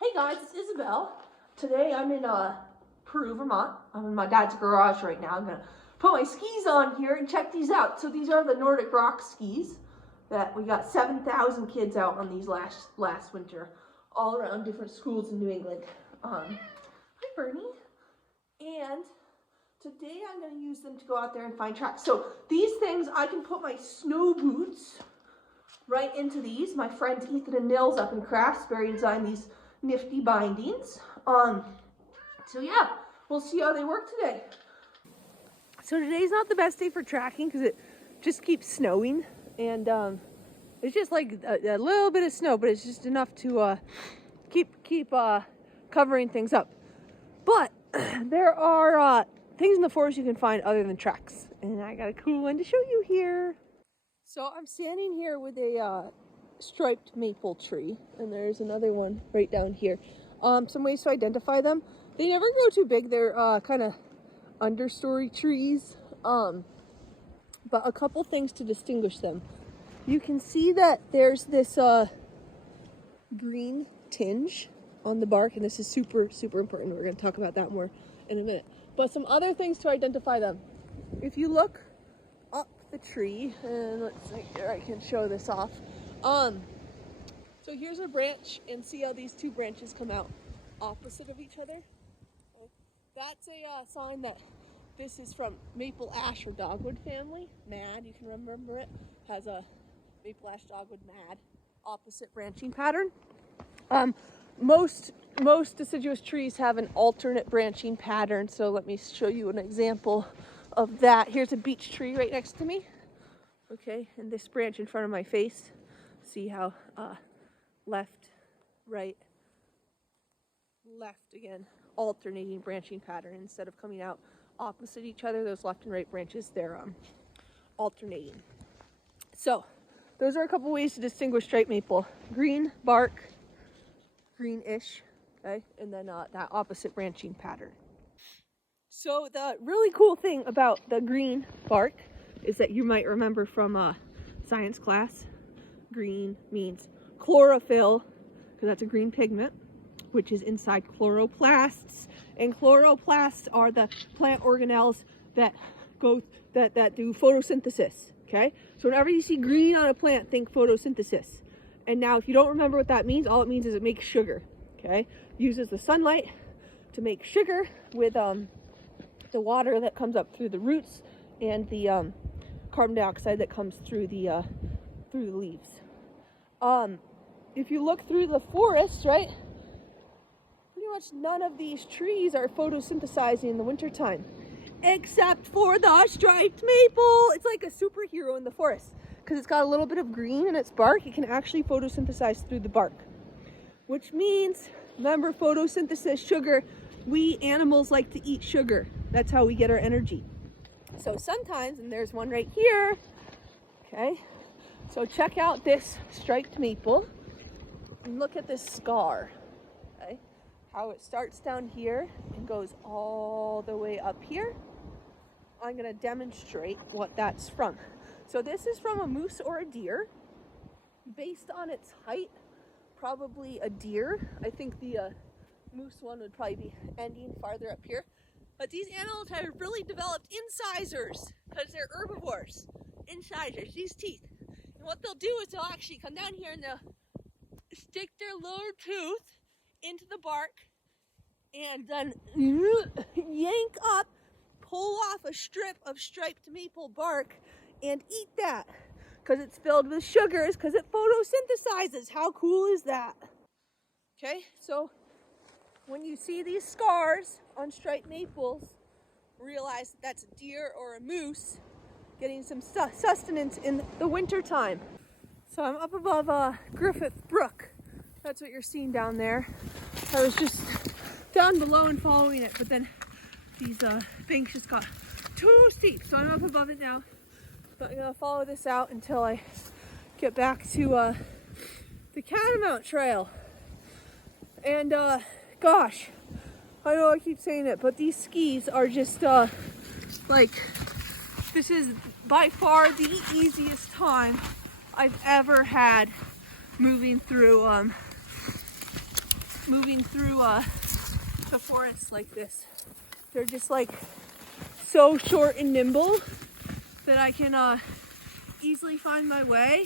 Hey guys, it's Isabel. Today I'm in Peru, Vermont. I'm in my dad's garage right now. I'm gonna put my skis on here and check these out. So these are the Nordic Rocks skis that we got 7,000 kids out on these last winter, all around different schools in New England. Hi Bernie. And today I'm gonna use them to go out there and find tracks. So these things, I can put my snow boots right into these. My friends Ethan and Nils up in Craftsbury designed these nifty bindings. So yeah, we'll see how they work today. So today's not the best day for tracking because it just keeps snowing, and it's just like a little bit of snow, but it's just enough to keep covering things up. But there are things in the forest you can find other than tracks, and I got a cool one to show you here. So I'm standing here with a striped maple tree, and there's another one right down here. Some ways to identify them: they never grow too big. They're kind of understory trees, but a couple things to distinguish them. You can see that there's this green tinge on the bark, and this is super important. We're going to talk about that more in a minute. But some other things to identify them: if you look up the tree, and let's see here, I can show this off. So here's a branch, and see how these two branches come out opposite of each other? That's a sign that this is from maple ash or dogwood family. Mad, you can remember it, has a maple ash dogwood mad opposite branching pattern. Most deciduous trees have an alternate branching pattern, so let me show you an example of that. Here's a beech tree right next to me. Okay, and this branch in front of my face. See how left, right, left again, alternating branching pattern. Instead of coming out opposite each other, those left and right branches, they're alternating. So those are a couple ways to distinguish striped maple: green bark, greenish, okay, and then that opposite branching pattern. So the really cool thing about the green bark is that you might remember from science class, green means chlorophyll, because that's a green pigment, which is inside chloroplasts, and chloroplasts are the plant organelles that do photosynthesis. Okay, so whenever you see green on a plant, think photosynthesis. And now, if you don't remember what that means, all it means is it makes sugar. Okay, uses the sunlight to make sugar with the water that comes up through the roots and the carbon dioxide that comes through the leaves. If you look through the forest, right, pretty much none of these trees are photosynthesizing in the wintertime, except for the striped maple. It's like a superhero in the forest because it's got a little bit of green in its bark. It can actually photosynthesize through the bark, which means, remember, photosynthesis, sugar. We animals like to eat sugar. That's how we get our energy. So sometimes, and there's one right here, okay, so check out this striped maple and look at this scar, okay, how it starts down here and goes all the way up here. I'm going to demonstrate what that's from. So this is from a moose or a deer. Based on its height, probably a deer. I think the moose one would probably be ending farther up here. But these animals have really developed incisors because they're herbivores. Incisors, these teeth. And what they'll do is they'll actually come down here and they'll stick their lower tooth into the bark and then yank up, pull off a strip of striped maple bark and eat that because it's filled with sugars, because it photosynthesizes. How cool is that? Okay, so when you see these scars on striped maples, realize that that's a deer or a moose getting some sustenance in the winter time. So I'm up above Griffith Brook. That's what you're seeing down there. I was just down below and following it, but then these banks just got too steep. So I'm up above it now. But I'm gonna follow this out until I get back to the Catamount Trail. And gosh, I know I keep saying it, but these skis are just like, this is by far the easiest time I've ever had moving through moving through the forest like this. They're just like so short and nimble that I can easily find my way,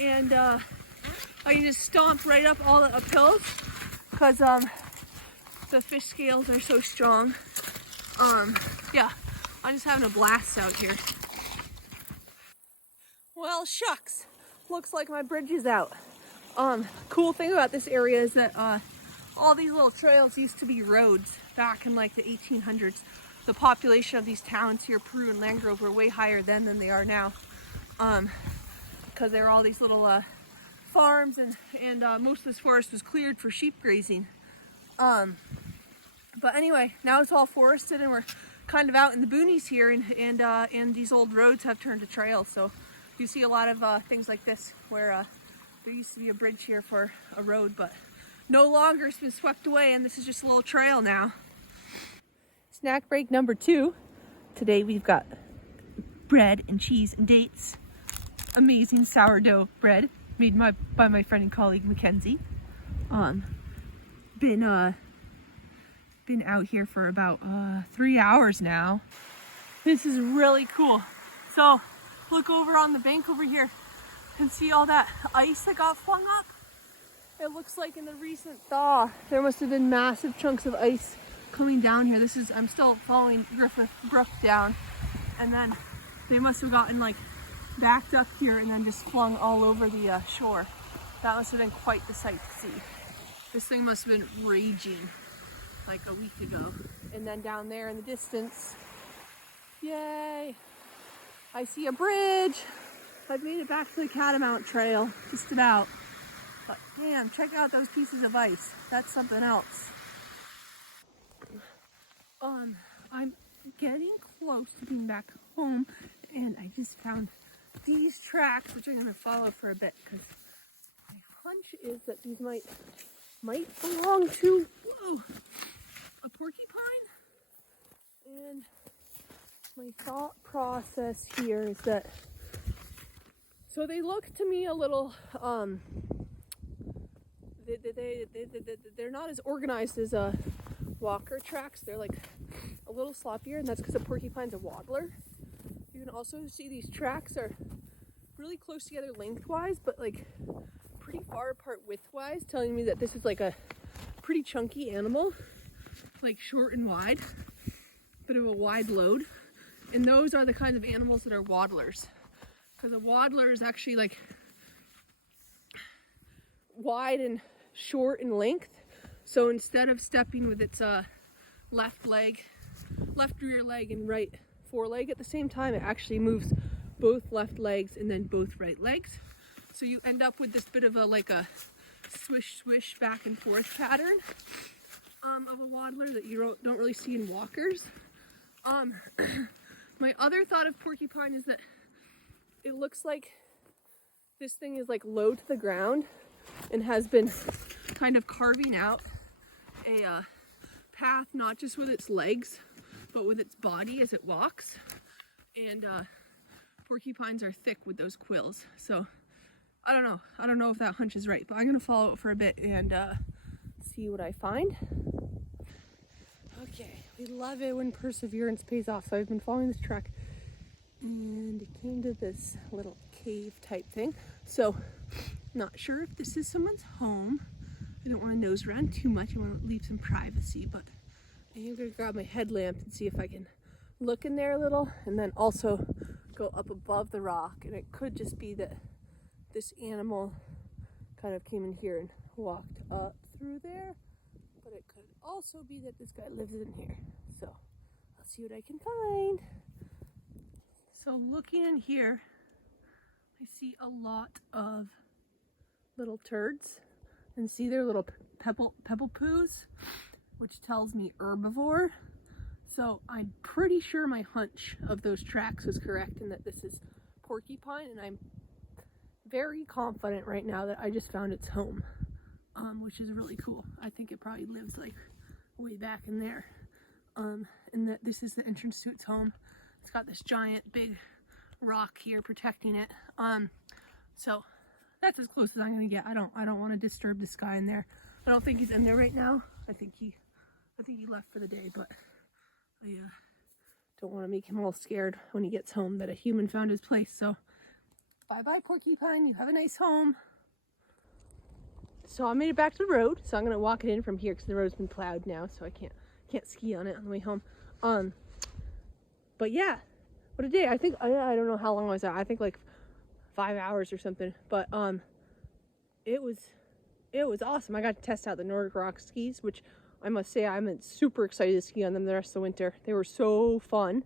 and I can just stomp right up all the uphills because the fish scales are so strong. Yeah, I'm just having a blast out here. Well, shucks, looks like my bridge is out. Cool thing about this area is that all these little trails used to be roads back in like the 1800s. The population of these towns here, Peru and Landgrove, were way higher then than they are now, because there are all these little farms, and most of this forest was cleared for sheep grazing. But anyway, now it's all forested and we're kind of out in the boonies here, and these old roads have turned to trails. So you see a lot of things like this where there used to be a bridge here for a road, but no longer. It's been swept away, and this is just a little trail now. Snack break number 2. Today we've got bread and cheese and dates. Amazing sourdough bread made by my friend and colleague Mackenzie. Been out here for about 3 hours now. This is really cool. So look over on the bank over here and see all that ice that got flung up. It looks like in the recent thaw there must have been massive chunks of ice coming down here. I'm still following Griffith Brook down, and then they must have gotten like backed up here and then just flung all over the shore. That must have been quite the sight to see. This thing must have been raging like a week ago. And then down there in the distance, yay, I see a bridge. I've made it back to the Catamount Trail, just about. But damn, check out those pieces of ice. That's something else. I'm getting close to being back home, and I just found these tracks, which I'm gonna follow for a bit, because my hunch is that these might belong to a porcupine. And my thought process here is that, so they look to me a little they're not as organized as walker tracks. They're like a little sloppier, and that's because a porcupine's a waddler. You can also see these tracks are really close together lengthwise, but like pretty far apart widthwise, telling me that this is like a pretty chunky animal, like short and wide, bit of a wide load. And those are the kinds of animals that are waddlers, because a waddler is actually like wide and short in length. So instead of stepping with its left rear leg and right foreleg at the same time, it actually moves both left legs and then both right legs. So you end up with this bit of a swish swish back and forth pattern of a waddler that you don't really see in walkers. My other thought of porcupine is that it looks like this thing is like low to the ground and has been kind of carving out a path, not just with its legs, but with its body as it walks. And porcupines are thick with those quills. So I don't know if that hunch is right, but I'm gonna follow it for a bit and see what I find. Okay, we love it when perseverance pays off. So I've been following this track, and it came to this little cave type thing. So not sure if this is someone's home. I don't want to nose around too much. I want to leave some privacy, but I am going to grab my headlamp and see if I can look in there a little, and then also go up above the rock. And it could just be that this animal kind of came in here and walked up through there, but it could also be that this guy lives in here. So I'll see what I can find. So looking in here, I see a lot of little turds, and see their little pebble poos, which tells me herbivore. So I'm pretty sure my hunch of those tracks was correct, and that this is porcupine, and I'm very confident right now that I just found its home, which is really cool. I think it probably lives like way back in there, and that this is the entrance to its home. It's got this giant big rock here protecting it. So that's as close as I'm gonna get. I don't want to disturb this guy in there. I don't think he's in there right now. I think he left for the day, but I don't want to make him all scared when he gets home that a human found his place. So bye-bye, porcupine. You have a nice home. So I made it back to the road. So I'm gonna walk it in from here because the road's been plowed now, so I can't ski on it on the way home. But yeah, what a day. I think I don't know how long I was out. I think like 5 hours or something. But it was awesome. I got to test out the Nordic Rocks skis, which I must say I'm super excited to ski on them the rest of the winter. They were so fun.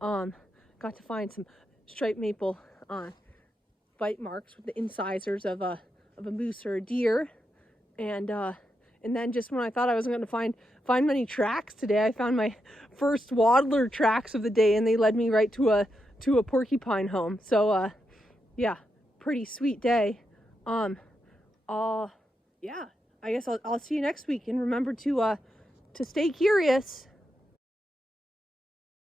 Got to find some striped maple bite marks with the incisors of a moose or a deer, and then just when I thought I wasn't going to find many tracks today, I found my first waddler tracks of the day, and they led me right to a porcupine home. So yeah, pretty sweet day. Yeah, I guess I'll see you next week, and remember to stay curious.